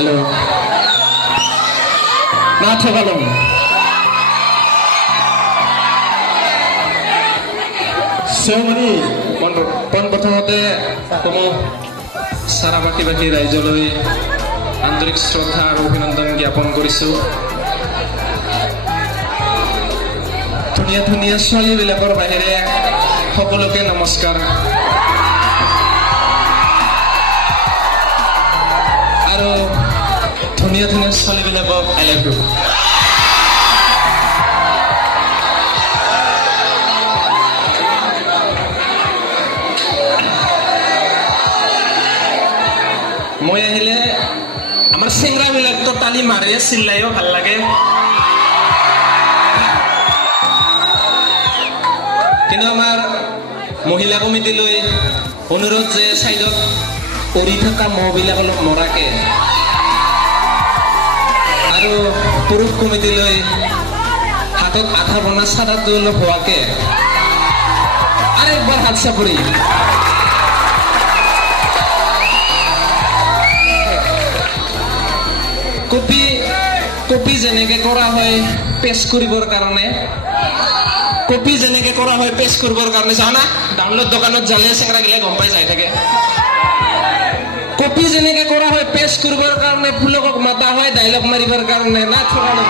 Halo. Nathakalong. Semani pon প্ৰথমতে কোনো সাৰাবাকী ৰাইজলৈ আন্তৰিক শ্ৰদ্ধা আৰু অভিনন্দন জ্ঞাপন কৰিছোঁ। ধুনীয়া ধুনীয়া ছোৱালীবিলাকৰ বাহিৰে সকলোকে নমস্কাৰ। আৰু ধুনীয়া ধুনীয়া ছোৱালীবিলাকক আই লাভ ইউ। মই আহিলে আমাৰ চেংৰাবিলাকতো তালি মাৰে, চিল্লাইও ভাল লাগে। কিন্তু আমাৰ মহিলা কমিটিলৈ অনুৰোধ যে চাইডত পৰি থকা মহবিলাক অলপ মৰাকে, আৰু পুৰুষ কমিটিলৈ হাতত আধা বনা চাদাটো অলপ হোৱাকে আৰু একবাৰ হাত চাপৰি। কপি যেনেকে কৰা হয় পেষ্ট কৰিবৰ কাৰণে, কপি যেনেকে কৰা হয় পেষ্ট কৰিবৰ কাৰণে, চাওঁ না ডাউনলোড দোকানত জালে চেংৰা গিলে গম পাই যাই থাকে। কপি যেনেকে কৰা হয় পেষ্ট কৰিবৰ কাৰণে ফুলকক মাতা হয় ডাইলগ মাৰিবৰ কাৰণে না থকানো।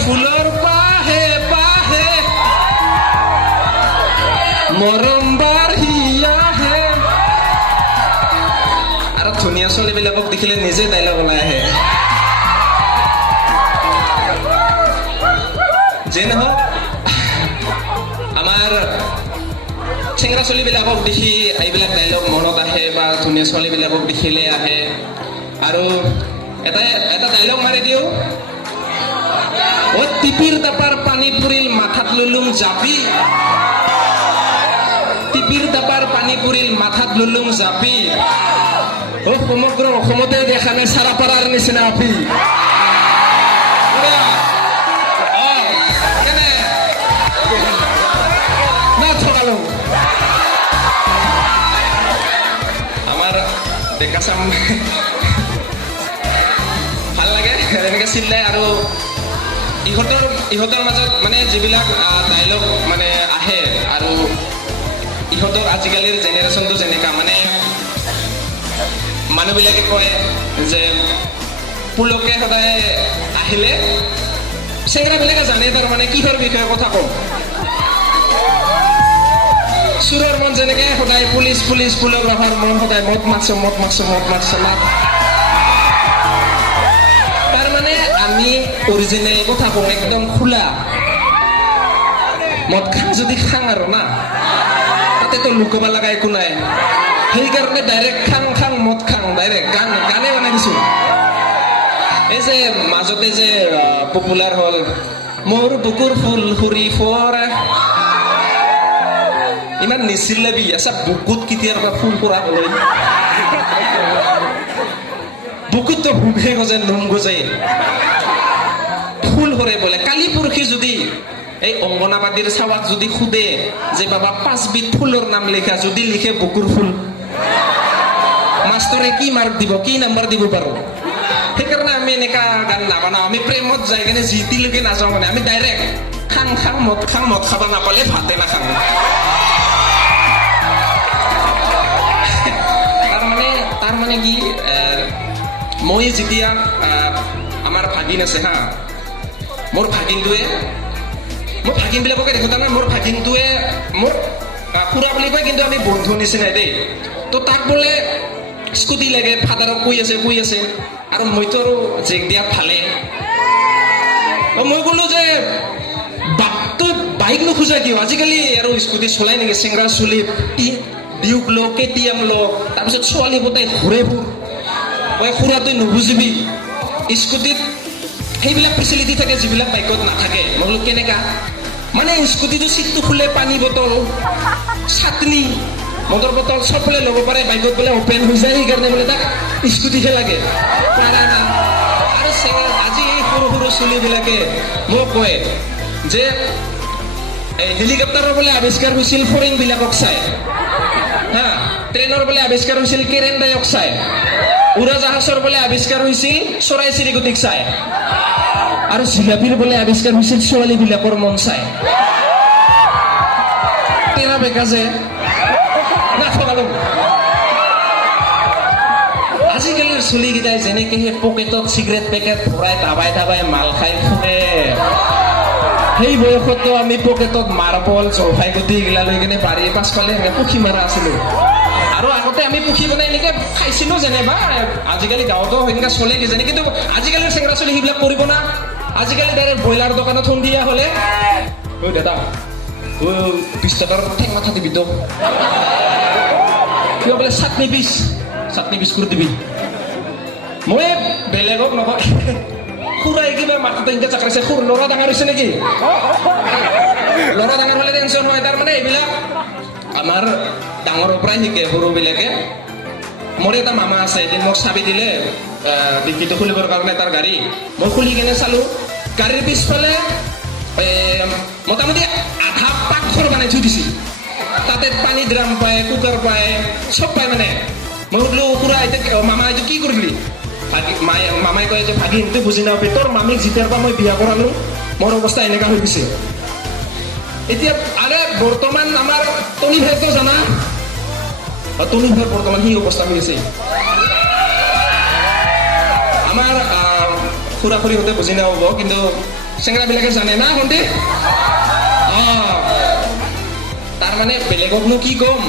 ফুলৰ পাহে পাহে মৰম বাঢ়িয়াহে, আৰু ধুনীয়া ছোৱালীবিলাকক দেখিলে নিজে ডাইলগ ওলাই আহে। যে নহওক আমাৰ চেংৰা ছোৱালীবিলাকক দেখি এইবিলাক ডাইলগ মনত আহে বা ধুনীয়া ছোৱালীবিলাকক দেখিলে আহে। আৰু এটা ডাইলগ মাৰি দিওঁ, অ টিপিৰ টাপাৰ পানী পৰিল মাথাত লুলুম জাপি, টিপিৰ টাপাৰ পানী পৰিল মাথাত লুলুম জাপি, অ সমগ্ৰ অসমতে দেখা নাই চাৰাপাৰাৰ নিচিনা আপি। আমাৰ ডেকা চাম ভাল লাগে এনেকে চিল্লাই। আৰু ইহঁতৰ মাজত মানে যিবিলাক ডাইলগ মানে আহে, আৰু ইহঁতৰ আজিকালিৰ জেনেৰেশ্যনটো যেনেকা মানে মানুহবিলাকে কয় যে পুলকে সদায় আহিলে চেংৰাবিলাকে জানে তাৰমানে কিহৰ বিষয়ে কথা কম। চুৰৰ মন যেনেকে সদায় পুলিচ পুলিচ, পুলক ৰখাৰ মন সদায় মদ মাগছো মদ মাগছো মদ মাগছো মাত। তাৰমানে আমি অৰিজিনেল কথা কওঁ, একদম খোলা। মদ খাং যদি খাং আৰু না, তাতেতো লুকাব লগা একো নাই। সেইকাৰণে ডাইৰেক্ট খাং খাং মদ খাং ডাইৰেক্ট গানে বনাই দিছো। এই যে মাজতে যে পপুলাৰ হ'ল মোৰ বুকুৰ ফুল সুৰি ফুৰা, ইমান নিচিল্লাবি আচ্ছা বুকুত কেতিয়াৰ পৰা ফুল কৰা হল। বুকুততো হুমহে গজে নোম গজে ফুল সৰে বোলে। কালি পৰহি যদি এই অংগনাবাদীৰ চাৱাক যদি সোধে যে বাবা 5 বিধ ফুলৰ নাম লিখা, যদি লিখে বুকুৰ ফুল, মাষ্টৰে কি মাৰ্ক দিব, কি নাম্বাৰ দিব পাৰো। সেইকাৰণে আমি এনেকা গান নাবানাও। আমি প্ৰেমত যাই কিনে জিতিলৈকে নাযাওঁ, মানে আমি ডাইৰেক্ট খাং খাং মদ খাব নাপালে ভাতে নাখাং। তাৰমানে কি মই যেতিয়া আমাৰ ভাগিন আছে হা, মোৰ ভাগিনবিলাককে দেখো তাৰমানে মোৰ ভাগিনটোৱে মোৰ খুৰা বুলি কয়, কিন্তু আমি বন্ধু নিচিনাই দেই। তো তাক বোলে স্কুটি লাগে, ফাদাৰক কৈ আছে আৰু মইতো আৰু জেক দিয়াত ভালে নুবুজা কিয় আজিকালি আৰু স্কুটি চলাই নেকি চেংৰা চলি ডিউক ল KTM ল তাৰপিছত ছোৱালী বোটাই ঘূৰে ফুৰ মই খুৰাটো নুবুজিবি স্কুটিত সেইবিলাক ফেচিলিটি থাকে যিবিলাক বাইকত নাথাকে মই বোলো কেনেকা মানে স্কুটিটো চিটটো খুলে পানী বটল চাটনি মটৰ বটল চব বোলে ল'ব পাৰে বাইকত বোলে অপেন হৈ যায় সেইকাৰণে বোলে তাক স্কুটিহে লাগে পাৰা না আৰু আজি এই সৰু সৰু চলিবিলাকে মোক কয় যে হেলিকপ্টাৰৰ বোলে আৱিষ্কাৰ হৈছিল ফৰেইনবিলাকক চাই হা ট্ৰেইনৰ বোলে আৱিষ্কাৰ হৈছিল কেৰেন ডাইঅক্সাইড উৰাজাহাজৰ বোলে আৱিষ্কাৰ হৈছিল চৰাই চিৰিকটিক চাই আৰু জিলাপিৰ বোলে আৱিষ্কাৰ হৈছিল ছোৱালীবিলাকৰ মন চাই তেৰা বেকা যে নাথাকালো আজিকালিৰ চলিকেইটাই যেনেকে সেই পকেটত চিগাৰেট পেকেট ভৰাই দাবাই দাবাই মাল খাই ফুৰে সেই বয়সতো আমি পকেটত মাৰ্বল জলফাই গুটি এইগিলা লৈ কিনে বাৰী পাছফালে পুখি মাৰা আছিলো আৰু আগতে আমি পুখি বনাই এনেকে খাইছিলো যেনিবা আজিকালি গাঁৱতো সেনেকা চলে কিজানি কিন্তু আজিকালিৰ চেংৰা চলি সেইবিলাক কৰিব না আজিকালি ডাইৰেক্ট ব্ৰইলাৰ দোকানত সন্ধিয়া হলে ঐ দাদা 20 টকাৰ ঠেং মাথা দিবি তো কিয় বোলে চাটনি পিচ কৰি দিবি মই বেলেগক নকওঁ খুৰাই কিবা মাথাতে এতিয়া চাকৰিছে খুৰ ল'ৰা ডাঙৰ হৈছে নেকি ল'ৰা ডাঙৰ হ'লে টেনশ্যন হয় তাৰমানে এইবিলাক আমাৰ ডাঙৰৰ পৰাই শিকে সৰুবিলাকে মোৰ এটা মামা আছে এদিন মোক চাবি দিলে ডিকিটো খুলিবৰ কাৰণে তাৰ গাড়ী মই খুলি কেনে চালো গাড়ীৰ পিছফালে মোটামুটি আধা পাকঘৰ বনাই থৈ দিছিল তাতে পানী ড্ৰাম পায় কুকাৰ পায় চব পায় মানে মই সুধিলো খুৰা এতিয়া মামা এইটো কি কৰিলি মামাই কয় যে ভাগিন তুই বুজি নাপাবি তোৰ মামীক যেতিয়াৰ পৰা মই বিয়া কৰালো মোৰ অৱস্থা এনেকা হৈ গৈছে এতিয়া আৰে বৰ্তমান আমাৰ তনি ভাইতো জানা তনি ভাই বৰ্তমান সেই অৱস্থা হৈ আছে আমাৰ খুৰা খুৰীহঁতে বুজি নাপাব কিন্তু চেংৰাবিলাকে জানে না ভণ্টি তাৰমানে বেলেগকনো কি ক'ম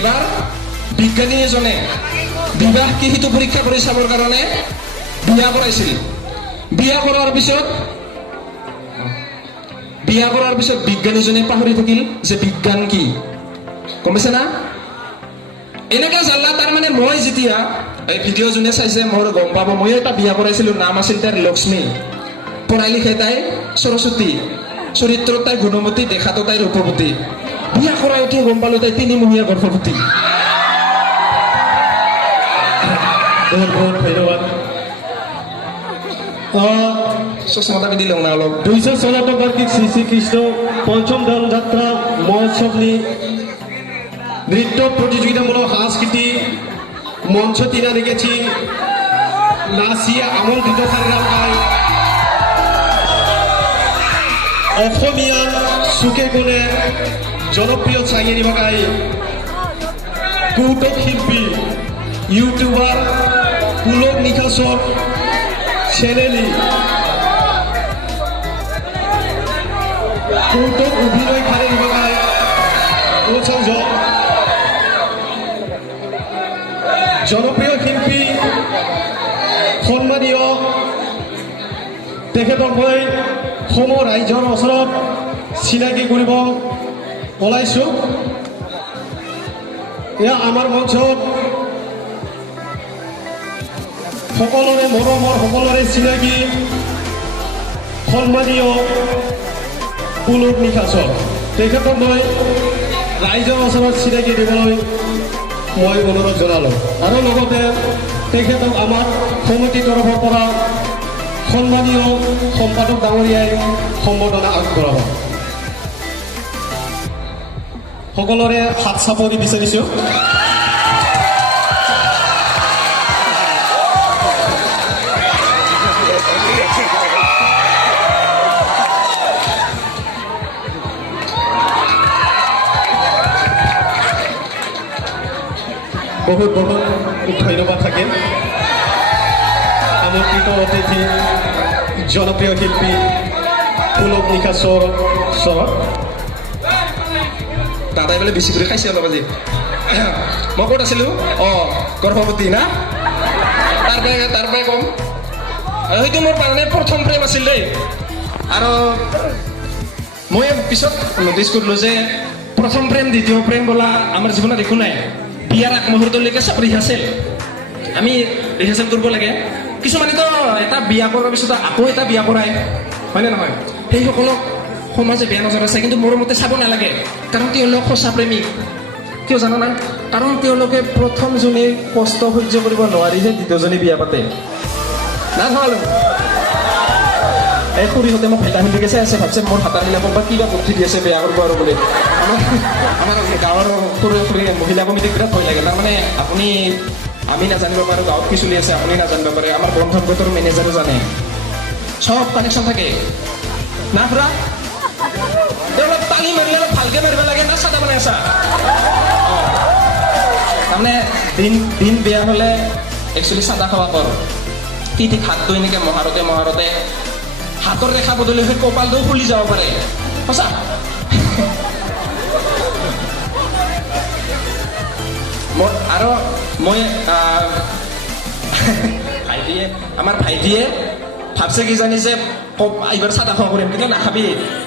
এবাৰ বিজ্ঞানী এজনে বিবাহ কি সেইটো পৰীক্ষা কৰি চাবৰ কাৰণে বিয়া কৰাইছিল বিয়া কৰাৰ পিছত বিজ্ঞানীজনে পাহৰি থাকিল যে বিজ্ঞান কি গম পাইছে না এনেকা জানলা তাৰমানে মই যেতিয়া এই ভিডিঅ' যোনে চাইছে মোৰ গম পাব মই এটা বিয়া কৰাইছিলো নাম আছিল তাইৰ লক্ষ্মী পঢ়াই লিখাই তাই সৰস্বতী চৰিত্ৰত তাই গুণমতী দেখাতো তাই ৰূপৱতী বিয়া কৰাই উঠি গম পালো তাই 3মহীয়া গৰ্ভৱতী বহুত বহুত ধন্যবাদ চশমাটা পিন্ধি লওঁ না অলপ 274 বার্ষিক শ্রী শ্রীকৃষ্ণ পঞ্চম ধর্ম যাত্রা মহোৎসব নিয়ে নৃত্য প্রতিযোগিতামূলক সাংস্কৃতিক মঞ্চ তিনা রেখেছি নাচিয়ে আমন্ত্রিত সংগ্রামকারী অসমীয়া চুকে কোণে জনপ্রিয় চাঙিনী বাকাই কৌতুক শিল্পী ইউটিউবার পুলক নিকাশর চ্যানেলি কৌতুক অভিনয়কারী বাকাই সংযোগ জনপ্রিয় শিল্পী সন্মানীয় তেখেতক মই সম ৰাইজৰ ওচৰত চিনাকি কৰিব ওলাইছোঁ এয়া আমাৰ মঞ্চত সকলোৰে মৰমৰ সকলোৰে চিনাকি সন্মানীয় পুলক নিকাশৰ তেখেতক মই ৰাইজৰ ওচৰত চিনাকি দিবলৈ মই অনুৰোধ জনালোঁ আৰু লগতে তেখেতক আমাৰ সমিতিৰ তৰফৰ পৰা সন্মানীয় সম্পাদক ডাঙৰীয়াই সম্বৰ্ধনা আগবঢ়াব সকলোৰে হাত চাপৰি বিচাৰিছোঁ বহুত বহুত ধন্যবাদ থাকিল আমন্ত্ৰিত অতিথি জনপ্ৰিয় শিল্পী পুলক নিকাশৰ ওচৰত দাদাই বোলে বেছি কৰি খাইছে অলপ আজি মই ক'ত আছিলো গৰ্ভৱতী না তাৰ পৰাই কম সেইটো মোৰ মানে প্ৰথম প্ৰেম আছিল দেই আৰু মই পিছত নটিচ কৰিলোঁ যে প্ৰথম প্ৰেম দ্বিতীয় প্ৰেম বোলা আমাৰ জীৱনত একো নাই বিয়াৰ আগমুহূৰ্তলৈকে চব ৰিহাৰ্চেল আমি ৰিহাৰ্চেল কৰিব লাগে কিছুমানেতো এটা বিয়া কৰাৰ পিছত আকৌ এটা বিয়া কৰায় হয়নে নহয় সেইসকলক সমাজে বেয়া নজৰ আছে কিন্তু মোৰ মতে চাব নালাগে কাৰণ তেওঁলোক সঁচা প্ৰেমিক কিয় জানা না কাৰণ তেওঁলোকে প্ৰথমজনী কষ্ট সহ্য কৰিব নোৱাৰিহে দ্বিতীয়জনী বিয়া পাতে না ভাল এই খুৰীহঁতে মোক ভিটামিন দি গৈছে আছে ভাবছে মোৰ হাতাৰবিলাকক বা কিবা বুদ্ধি দি আছে বেয়া কৰিব আৰু বুলি আমাৰ গাঁৱৰ সৰু খুৰী মহিলা কমিটিক বিৰাট ভয় লাগে তাৰমানে আপুনি আমি নাজানিব পাৰোঁ গাঁৱত কি চলি আছে আপুনি নাজানিব পাৰে আমাৰ বন্ধন গোটৰ মেনেজাৰো জানে চব কানেকশ্যন থাকে না খুৰা অলপ তালি মাৰিলে অলপ ভালকে মাৰিব লাগে না চাদা বনাই আছা তাৰমানে দিন বেয়া হ'লে একচুৱেলি চাদা খোৱা কৰ কি ঠিক হাতটো এনেকৈ মহাৰতে হাতৰ ৰেখা বদলি হৈ কপালটো ফুলি যাব পাৰে সঁচা আৰু মই আমাৰ ভাইটিয়ে ভাবছে কিজানি যে এইবাৰ চাদা খোৱা কৰিম কিন্তু নাখাবি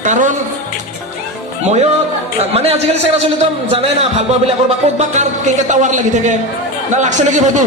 কাৰণ ময়ো মানে আজিকালি চেঙৰা চলিতো জানে না ভাল পোৱাবিলাকৰ বা ক'ত বা কাৰ কেনেকৈ টাৱাৰ লাগি থাকে না লাগছে নেকি ভাইটি